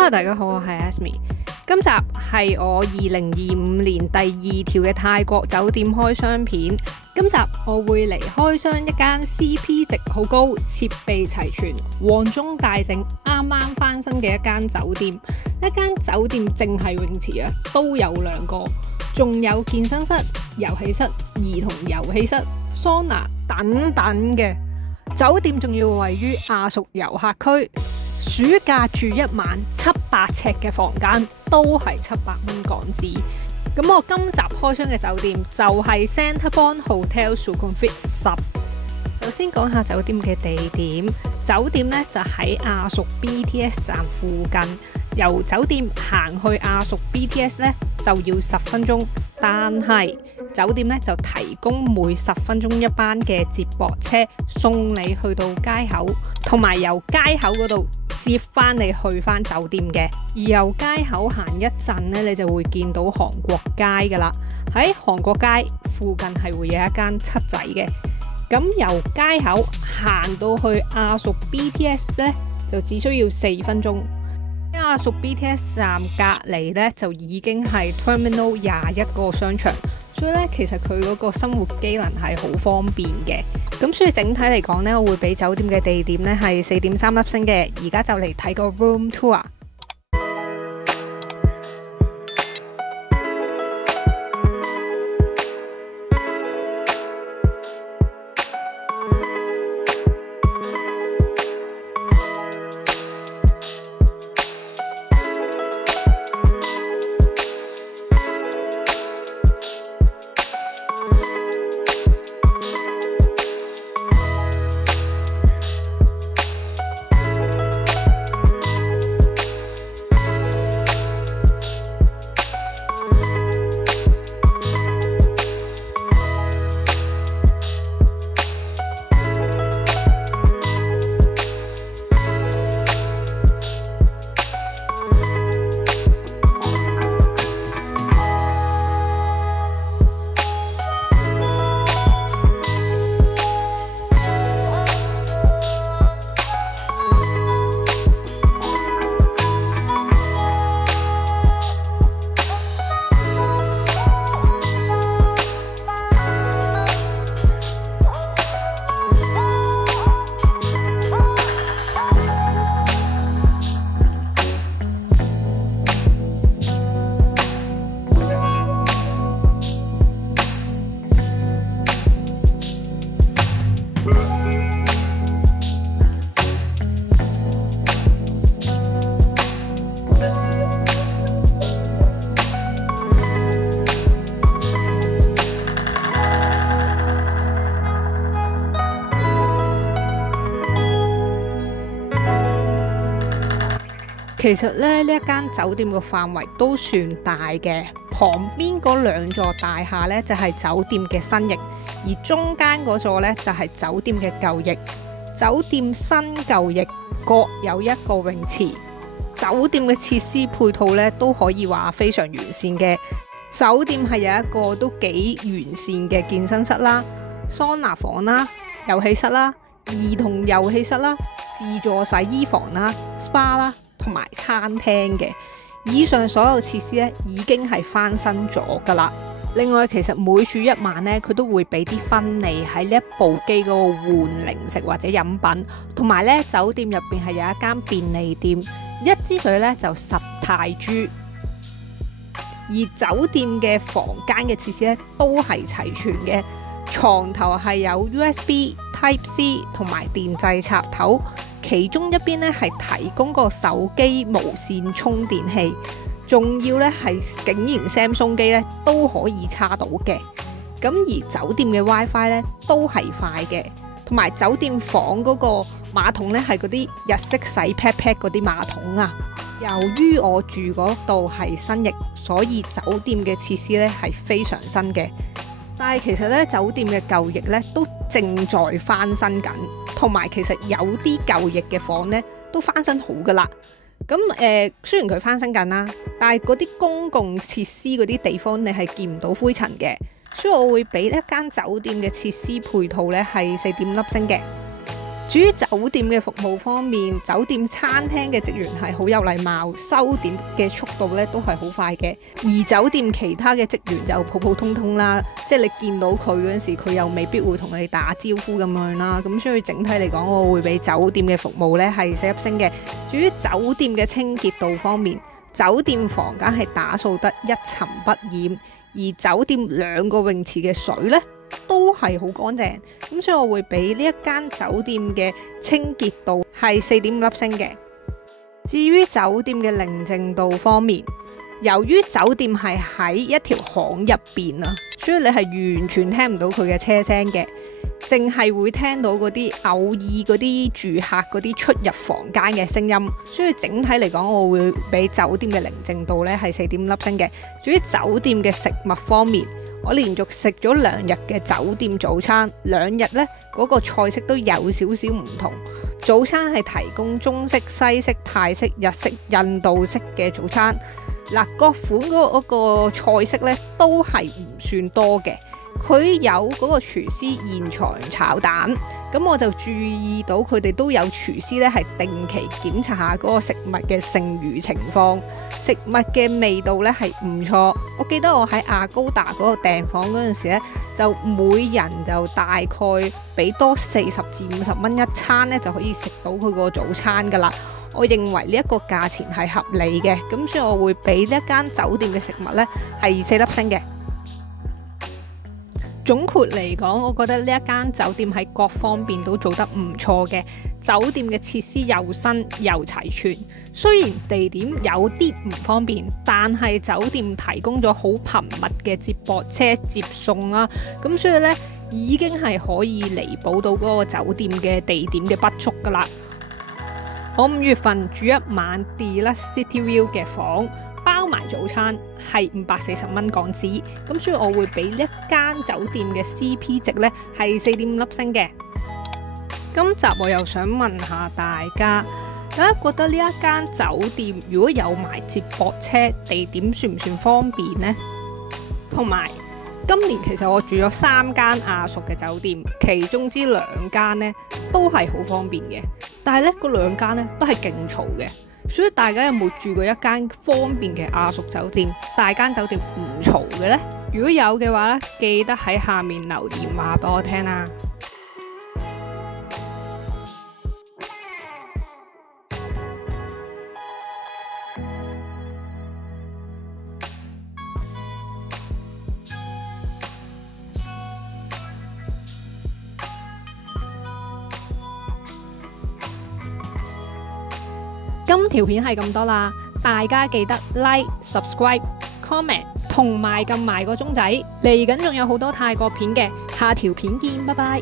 Hello， 大家好，我係 Asmi。今集係我2025年第2條嘅泰國酒店開箱片。今集我會嚟開箱一間 CP 值好高、設備齊全、旺中大盛、啱啱翻新嘅一間酒店。一間酒店淨係泳池啊，都有2個，仲有健身室、遊戲室、兒童遊戲室、桑拿等等嘅。酒店仲要位於亞屬遊客區。暑假住一晚700尺嘅房間都係700蚊港紙。咁我今集開箱嘅酒店就係 Centrebond Hotel Sukhumvit 10。首先講下酒店嘅地點，酒店呢就喺亞屬 BTS 站附近，由酒店行去亞屬 BTS 呢就要10分鐘，但係酒店呢就提供每10分鐘一班嘅接駁車送你去到街口，同埋由街口嗰度接翻你去翻酒店嘅。而由街口行一陣呢，你就會見到韓國街噶啦。喺韓國街附近係會有一間七仔嘅。咁由街口行到去亞屬 BTS 呢，就只需要4分鐘。亞屬 BTS 站隔離呢，就已經係 Terminal 21個商場，所以咧其實佢嗰個生活機能係好方便嘅。咁所以整體嚟講呢，我會俾酒店嘅地點呢係4.3粒星嘅。而家就嚟睇個 room tour。其實咧呢一間酒店嘅範圍都算大嘅，旁邊嗰2座大廈呢，就係酒店嘅新翼，而中間嗰座呢，就係酒店嘅舊翼。酒店新舊翼各有1個泳池，酒店嘅設施配套呢，都可以話非常完善嘅。酒店係有一個都幾完善嘅健身室啦、桑拿房啦、遊戲室啦、兒童遊戲室啦、自助洗衣房啦、SPA 啦，同埋餐廳嘅。以上所有設施咧已經係翻新咗噶啦。另外其實每住一晚咧，佢都會俾啲分你喺呢一部機嗰度換零食或者飲品，同埋咧酒店入邊係有一間便利店，一支水咧就10泰銖。而酒店嘅房間嘅設施咧都係齊全嘅，床頭係有 USB Type-C 同埋電掣插頭。其中一邊咧係提供個手機無線充電器，仲要咧係竟然 Samsung 機咧都可以插到嘅。咁而酒店嘅 WiFi 咧都係快嘅，同埋酒店房嗰個馬桶咧係嗰啲日式洗 pat pat 嗰啲馬桶啊。由於我住嗰度係新翼，所以酒店嘅設施咧係非常新嘅。但係其實咧酒店嘅舊翼咧都正在翻新緊，同埋其實有啲舊翼嘅房咧都翻新好噶啦。咁雖然佢翻新緊啦，但係嗰啲公共設施嗰啲地方你係見唔到灰塵嘅，所以我會俾一間酒店嘅設施配套咧係4.5粒星嘅。至於酒店嘅服務方面，酒店餐廳嘅職員係好有禮貌，收點嘅速度咧都係好快嘅。而酒店其他嘅職員就普普通通啦，即係你見到佢嗰陣時，佢又未必會同你打招呼咁樣啦。咁所以整體嚟講，我會俾酒店嘅服務咧係4粒星嘅。至於酒店嘅清潔度方面，酒店房間係打掃得一塵不染，而酒店2個泳池嘅水咧都係好乾淨，咁所以我會俾呢一間酒店嘅清潔度係4.5粒星嘅。至於酒店嘅寧靜度方面，由於酒店係喺一條巷入邊啊，所以你係完全聽唔到佢嘅車聲嘅，淨係會聽到嗰啲偶爾嗰啲住客嗰啲出入房間嘅聲音。所以整體嚟講，我會俾酒店嘅寧靜度咧係4.5粒星嘅。至於酒店嘅食物方面，我連續食咗2日嘅酒店早餐，2日呢嗰個菜式都有少少唔同。早餐係提供中式、西式、泰式、日式、印度式嘅早餐。嗱，各款嗰個菜式呢都係唔算多嘅。佢有嗰個廚師現場炒蛋，咁我就注意到佢哋都有廚師咧係定期檢查下嗰個食物嘅剩餘情況，食物嘅味道咧係唔錯。我記得我喺亞高達嗰個訂房嗰陣時咧，就每人就大概俾多40至50蚊一餐咧，就可以食到佢個早餐噶啦。我認為呢一個價錢係合理嘅，咁所以我會俾呢一間酒店嘅食物咧係4粒星嘅。總括嚟講，我覺得呢一間酒店喺各方面都做得唔錯嘅。酒店嘅設施又新又齊全，雖然地點有啲唔方便，但係酒店提供咗好頻密嘅接駁車接送啦，咁所以呢已經係可以彌補到嗰個酒店嘅地點嘅不足噶啦。我5月份住一晚 Deluxe City View 嘅房，包埋早餐係540蚊港紙，咁所以我會俾呢一間酒店嘅 CP 值呢係4.5粒星嘅。今集我又想問下大家覺得呢一間酒店如果有埋接駁車，地點算唔算方便呢？同埋今年其實我住咗3間亞屬嘅酒店，其中之2間呢都係好方便嘅，但係呢嗰2間呢都係勁嘈嘅。所以大家有冇住過一間方便嘅亞屬酒店？大間酒店唔嘈嘅呢？如果有嘅話呢，記得喺下面留言話俾我聽啦。今條片係咁多啦，大家記得 like、subscribe、comment 同埋撳埋個鐘仔，嚟緊仲有好多泰國片嘅，下條片見，拜拜。